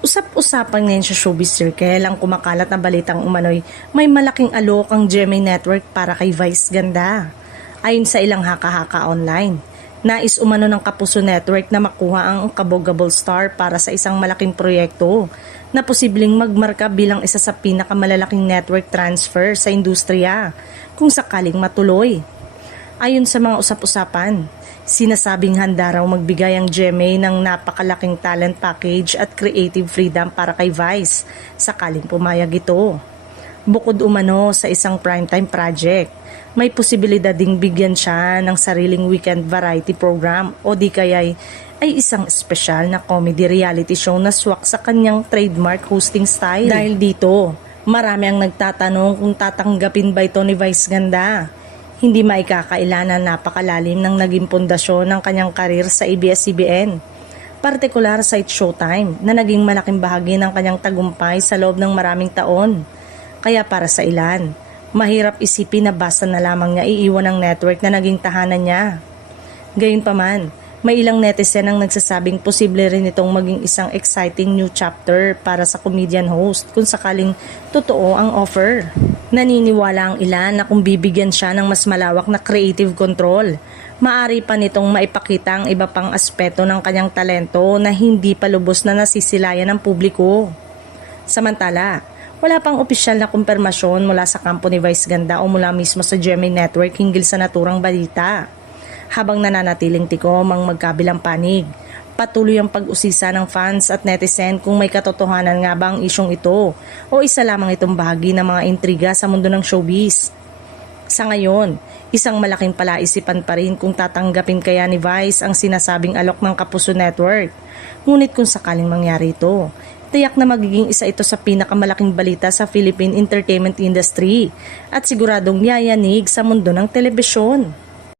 Usap-usapan ngayon sa showbiz circle ang kumakalat na balitang umano'y may malaking alok ang GMA Network para kay Vice Ganda. Ayon sa ilang haka-haka online, nais umano ng Kapuso Network na makuha ang kabogable star para sa isang malaking proyekto na posibleng magmarka bilang isa sa pinakamalalaking network transfer sa industriya kung sakaling matuloy. Ayon sa mga usap-usapan, sinasabing handa raw magbigay ang GMA ng napakalaking talent package at creative freedom para kay Vice sakaling pumayag ito. Bukod umano sa isang primetime project, may posibilidad ding bigyan siya ng sariling weekend variety program o di kaya'y ay isang espesyal na comedy reality show na swak sa kanyang trademark hosting style. Dahil dito, marami ang nagtatanong kung tatanggapin ba ito ni Vice Ganda. Hindi maikakailanan napakalalim ng naging pundasyon ng kanyang karir sa ABS-CBN. Partikular sa Showtime na naging malaking bahagi ng kanyang tagumpay sa loob ng maraming taon. Kaya para sa ilan, mahirap isipin na basta na lamang niya iiwan ang network na naging tahanan niya. Gayunpaman, may ilang netizen ang nagsasabing posible rin itong maging isang exciting new chapter para sa comedian host kung sakaling totoo ang offer. Naniniwala ang ilan na kung bibigyan siya ng mas malawak na creative control, maaari pa nitong maipakita ang iba pang aspeto ng kanyang talento na hindi pa lubos na nasisilayan ng publiko. Samantala, wala pang opisyal na kumpirmasyon mula sa kampo ni Vice Ganda o mula mismo sa GMA Network hinggil sa naturang balita. Habang nananatiling tikom ang magkabilang panig, patuloy ang pag-usisa ng fans at netizen kung may katotohanan nga ba ang isyong ito o isa lamang itong bahagi ng mga intriga sa mundo ng showbiz. Sa ngayon, isang malaking palaisipan pa rin kung tatanggapin kaya ni Vice ang sinasabing alok ng Kapuso Network. Ngunit kung sakaling mangyari ito, tiyak na magiging isa ito sa pinakamalaking balita sa Philippine entertainment industry at siguradong yayanig sa mundo ng telebisyon.